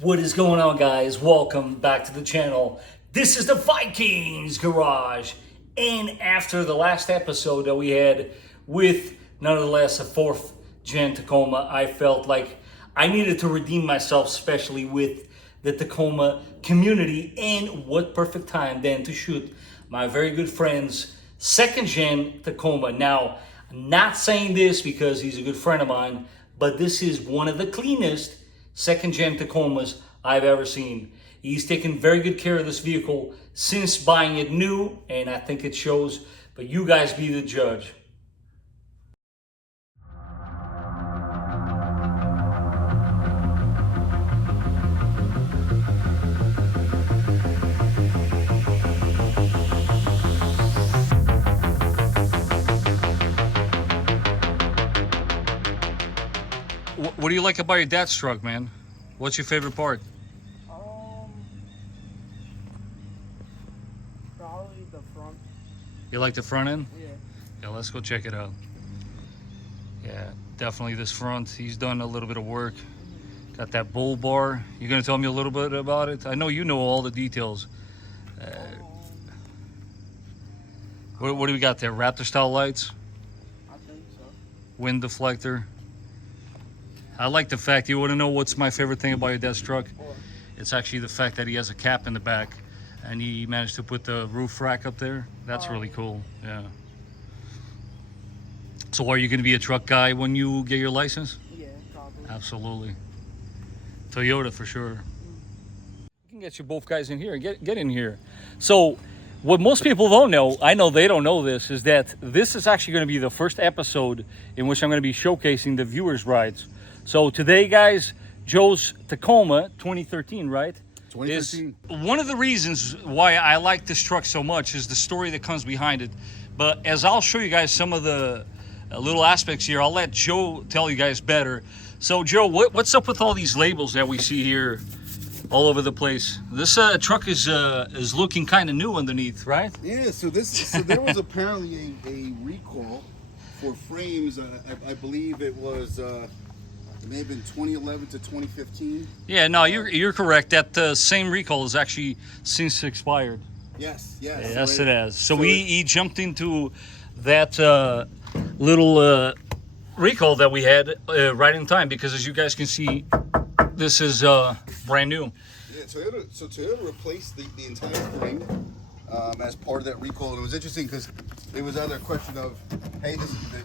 What is going on, guys? Welcome back to the channel. This is the Vikings Garage. And after the last episode that we had with none less a 4th gen Tacoma, I felt like I needed to redeem myself, especially with the Tacoma community. And what perfect time then to shoot my very good friend's 2nd gen Tacoma. Now, I'm not saying this because he's a good friend of mine, but this is one of the cleanest 2nd gen Tacomas I've ever seen. He's taken very good care of this vehicle since buying it new, and I think it shows, but you guys be the judge. What do you like about your dad's truck, man? What's your favorite part? Probably the front. You like the front end? Yeah. Yeah, let's go check it out. Yeah, definitely this front. He's done a little bit of work. Got that bull bar. You gonna tell me a little bit about it? I know you know all the details. What do we got there? Raptor style lights? I think so. Wind deflector. I like the fact, you want to know what's my favorite thing about your dad's truck? It's actually the fact that he has a cap in the back and he managed to put the roof rack up there. That's really cool, yeah. So are you going to be a truck guy when you get your license? Yeah, probably. Absolutely. Toyota for sure. We can get you both guys in here. Get in here. So what most people don't know, I know they don't know this, is that this is actually going to be the first episode in which I'm going to be showcasing the viewers' rides. So today, guys, Joe's Tacoma 2013, right? 2013. Is one of the reasons why I like this truck so much is the story that comes behind it. But as I'll show you guys some of the little aspects here, I'll let Joe tell you guys better. So Joe, what's up with all these labels that we see here all over the place? This truck is looking kind of new underneath, right? Yeah. So there was apparently a recall for frames. I believe it was. It may have been 2011 to 2015. Yeah, no, you're correct. That same recall is actually since expired. Yes. Yes, it has. So he jumped into that little recall that we had right in time, because as you guys can see, this is brand new. Yeah, Toyota replaced the entire frame as part of that recall. And it was interesting because it was either a question of, hey,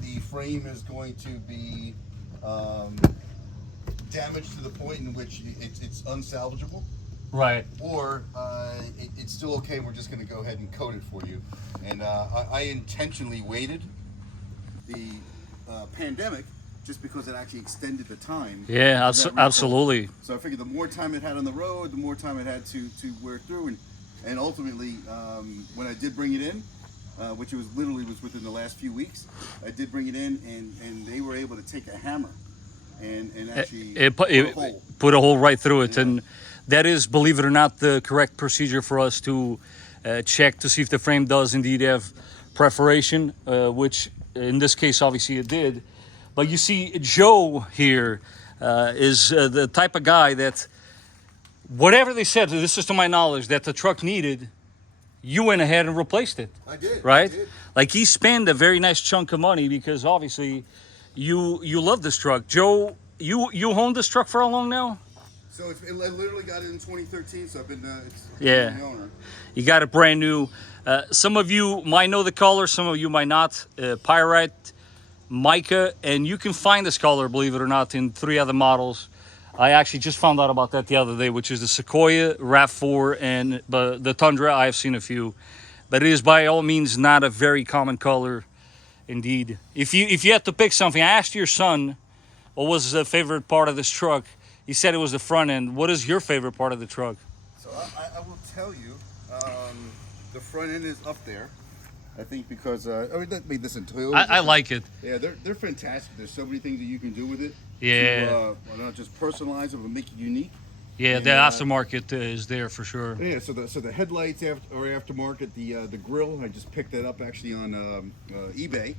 the frame is going to be damaged to the point in which it's unsalvageable, right? Or it's still okay. We're just going to go ahead and coat it for you. And I intentionally waited the pandemic just because it actually extended the time. Yeah, absolutely. So I figured the more time it had on the road, the more time it had to wear through, and ultimately when I did bring it in, which was within the last few weeks, I did bring it in, and they were able to take a hammer and actually put a hole right through it. Yeah. And that is, believe it or not, the correct procedure for us to check to see if the frame does indeed have perforation, which in this case obviously it did. But you see, Joe here is the type of guy that whatever they said, this is to my knowledge, that the truck needed, you went ahead and replaced it. I did. Right? I did. Like, he spent a very nice chunk of money because obviously you love this truck. Joe, you owned this truck for how long now? So I literally got it in 2013, so I've been the owner. You got it brand new. Some of you might know the color, some of you might not. Pyrite, mica, and you can find this color, believe it or not, in 3 other models. I actually just found out about that the other day, which is the Sequoia, RAV4, and the Tundra. I have seen a few, but it is by all means not a very common color, indeed. If you had to pick something, I asked your son what was the favorite part of this truck. He said it was the front end. What is your favorite part of the truck? So I will tell you, the front end is up there. I think because I mean, listen, Toyota. I like it. Yeah, they're fantastic. There's so many things that you can do with it. Yeah. To, not just personalize it, but make it unique. Yeah, And, the aftermarket is there for sure. Yeah, so the headlights are aftermarket. The grill, I just picked that up actually on eBay.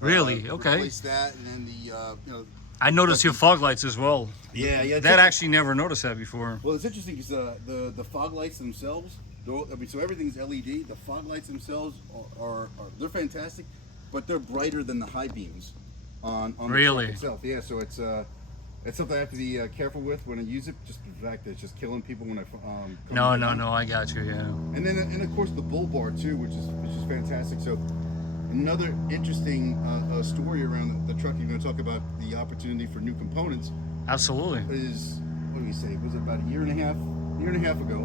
Really? Okay. Replaced that, and then I noticed your fog lights as well. Yeah. That actually never noticed that before. Well, it's interesting because the fog lights themselves. I mean, so everything's LED. The fog lights themselves are they're fantastic, but they're brighter than the high beams on Really? the truck itself. Yeah, so it's something I have to be careful with when I use it. Just the fact that it's just killing people when I No, I got you. Yeah. And then of course the bull bar too, which is fantastic. So another interesting story around the truck. You're going to talk about the opportunity for new components. Absolutely. Is what do we say? Was it about a year and a half ago?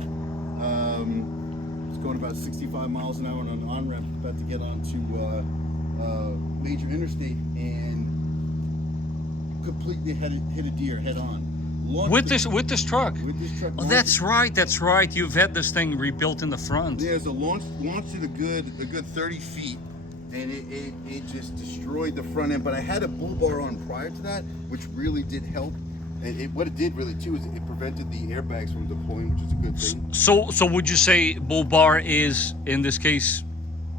It's going about 65 miles an hour on an on-ramp, about to get onto major interstate, and completely hit a deer head on. With this truck. With this truck. Oh, that's right. You've had this thing rebuilt in the front. Yeah, so launched it a good 30 feet, and it just destroyed the front end. But I had a bull bar on prior to that, which really did help. And what it did really too is it prevented the airbags from deploying, which is a good thing. So would you say bull bar is in this case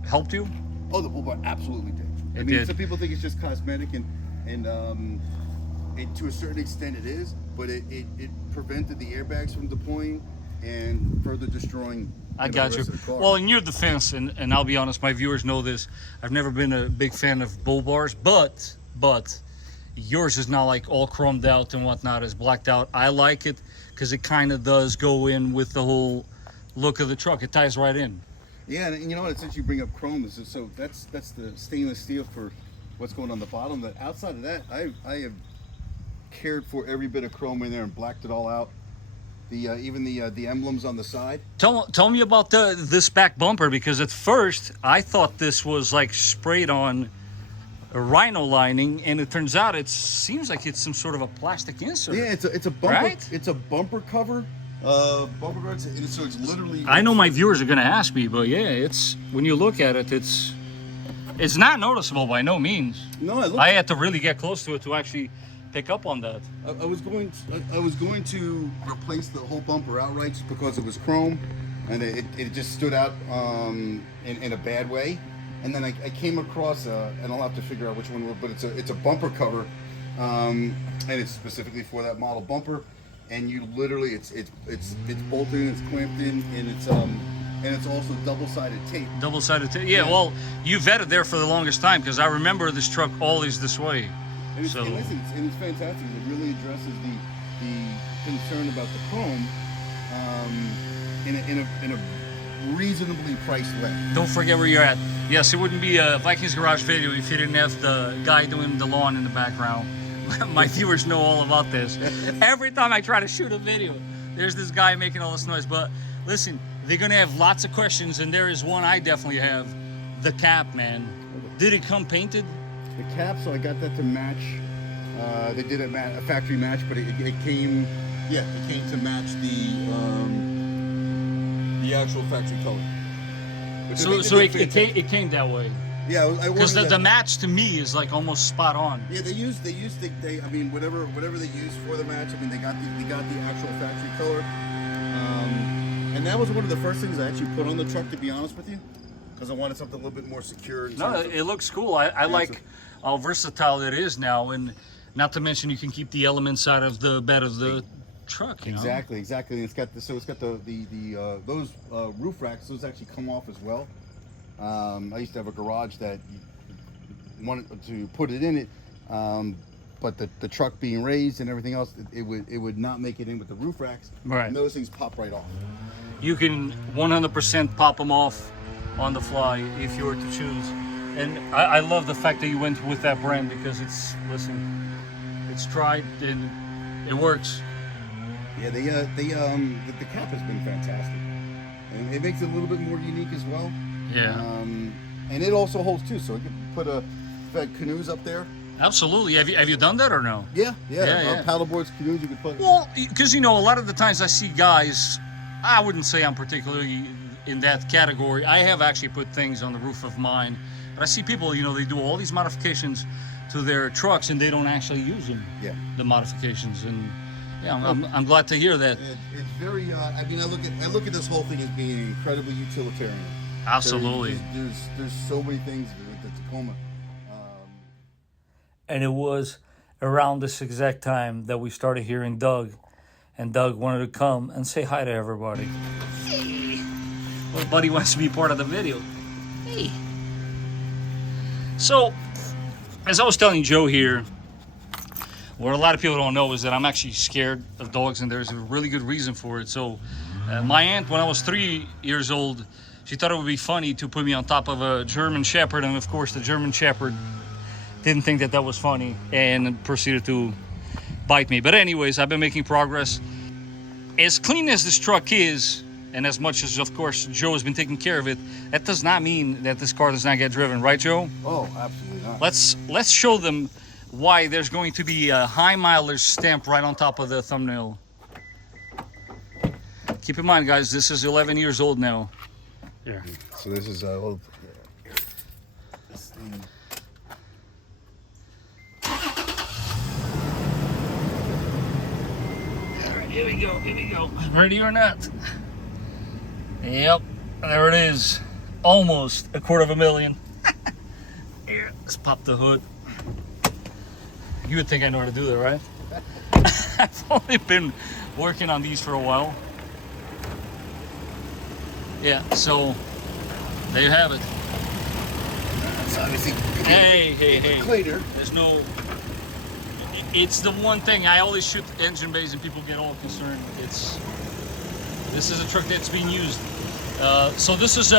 helped you? Oh, the bull bar absolutely did. It did. Some people think it's just cosmetic, and to a certain extent it is, but it prevented the airbags from deploying and further destroying. I got you. Well, in your defense, and I'll be honest, my viewers know this. I've never been a big fan of bull bars, but yours is not like all chromed out and whatnot, is blacked out. I like it because it kind of does go in with the whole look of the truck. It ties right in. Yeah, and you know what? Since you bring up chrome, so that's the stainless steel for what's going on the bottom. But outside of that, I have cared for every bit of chrome in there and blacked it all out. Even the emblems on the side. Tell me about this back bumper, because at first I thought this was like sprayed on a rhino lining, and it turns out it seems like it's some sort of a plastic insert. Yeah, it's a bumper. Right? It's a bumper cover. Bumper guards. So it's literally. I know my viewers are gonna ask me, but yeah, it's when you look at it, it's not noticeable by no means. No, I had to really get close to it to actually pick up on that. I was going to replace the whole bumper outright just because it was chrome, and it just stood out in a bad way. And then I came across and I'll have to figure out which one, but it's a bumper cover, and it's specifically for that model bumper. And you literally it's bolted in, it's clamped in, and it's also double-sided tape. Double-sided tape. Yeah, well, you vetted there for the longest time, because I remember this truck always this way. And it's fantastic. It really addresses the concern about the chrome in a reasonably priced way. Don't forget where you're at. Yes, it wouldn't be a Vikings Garage video if you didn't have the guy doing the lawn in the background. My viewers know all about this. Every time I try to shoot a video, there's this guy making all this noise. But listen, they're gonna have lots of questions, and there is one I definitely have. The cap, man. Did it come painted? The cap, so I got that to match. They did a factory match, but it came to match the actual factory color. So it came that way. Yeah, because the match to me is like almost spot on. Yeah, they used I mean whatever they used for the match. I mean they got the actual factory color, and that was one of the first things I actually put on the truck, to be honest with you, because I wanted something a little bit more secure. No, it looks cool. I like how versatile it is now, and not to mention you can keep the elements out of the bed of the truck. Exactly. And it's got those roof racks. Those actually come off as well. I used to have a garage that wanted to put it in it, but the truck being raised and everything else, it would not make it in with the roof racks. Right. And those things pop right off. You can 100% pop them off on the fly if you were to choose. And I love the fact that you went with that brand, because it's tried and it works. Yeah, the cap has been fantastic, and it makes it a little bit more unique as well. Yeah. And it also holds too, so you can put canoes up there. Absolutely. Have you done that or no? Yeah. Yeah. Paddleboards, canoes, you could put. Well, because a lot of the times I see guys, I wouldn't say I'm particularly in that category. I have actually put things on the roof of mine, but I see people, they do all these modifications to their trucks and they don't actually use them. Yeah. The modifications, and yeah, I'm glad to hear that. It's very. I mean, I look at this whole thing as being incredibly utilitarian. Absolutely. There's so many things with the Tacoma. And it was around this exact time that we started hearing Doug, and Doug wanted to come and say hi to everybody. Hey, well, buddy wants to be part of the video. Hey. So, as I was telling Joe here, what a lot of people don't know is that I'm actually scared of dogs, and there's a really good reason for it. So, my aunt, when I was 3 years old, she thought it would be funny to put me on top of a German Shepherd, and of course the German Shepherd didn't think that was funny and proceeded to bite me. But anyways, I've been making progress. As clean as this truck is, and as much as, of course, Joe has been taking care of it, that does not mean that this car does not get driven, right, Joe? Oh, absolutely not. Let's show them why there's going to be a high mileage stamp right on top of the thumbnail. Keep in mind, guys, this is 11 years old now. Yeah. So this is this thing. Here we go. Ready or not? Yep, there it is. Almost $250,000. Here, let's pop the hood. You would think I know how to do that, right? I've only been working on these for a while. Yeah, so there you have it. That's obviously. Hey. Cleaner. There's no. It's the one thing I always shoot engine bays and people get all concerned. This is a truck that's being used. So this is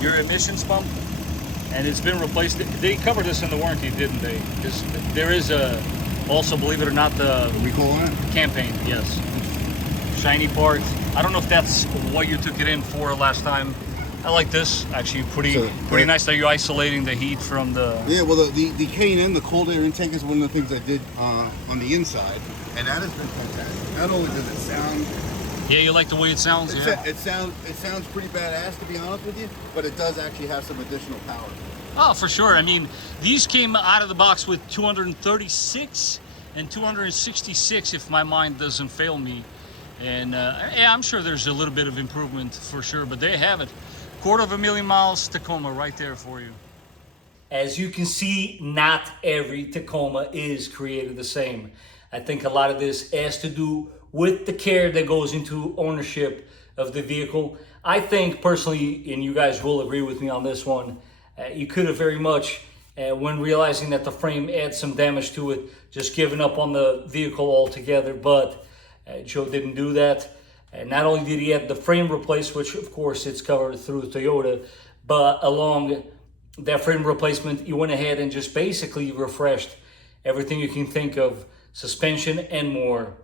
your emissions pump, and it's been replaced. They covered this in the warranty, didn't they? There is also, believe it or not, the recall on it. Campaign. Yes, shiny part. I don't know if that's what you took it in for last time. I like this, actually pretty nice that you're isolating the heat from the... Yeah, well, the K&N, the cold air intake, is one of the things I did on the inside, and that has been fantastic. Not only does it sound... Yeah, you like the way it sounds, yeah? It sounds pretty badass, to be honest with you, but it does actually have some additional power. Oh, for sure. I mean, these came out of the box with 236 and 266, if my mind doesn't fail me. And yeah, I'm sure there's a little bit of improvement for sure, but there you have it. 250,000 miles Tacoma right there for you. As you can see, not every Tacoma is created the same. I think a lot of this has to do with the care that goes into ownership of the vehicle. I think personally, and you guys will agree with me on this one, you could have very much, when realizing that the frame adds some damage to it, just given up on the vehicle altogether, but Joe didn't do that. And not only did he have the frame replaced, which of course it's covered through Toyota, but along that frame replacement, you went ahead and just basically refreshed everything you can think of, suspension and more.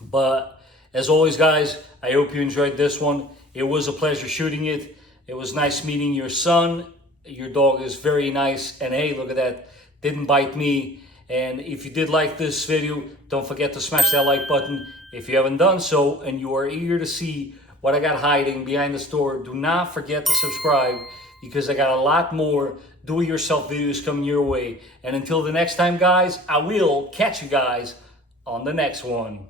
But as always, guys, I hope you enjoyed this one. It was a pleasure shooting it. It was nice meeting your son. Your dog is very nice. And hey, look at that, didn't bite me. And if you did like this video, don't forget to smash that like button. If you haven't done so and you are eager to see what I got hiding behind the store, do not forget to subscribe, because I got a lot more do-it-yourself videos coming your way. And until the next time, guys, I will catch you guys on the next one.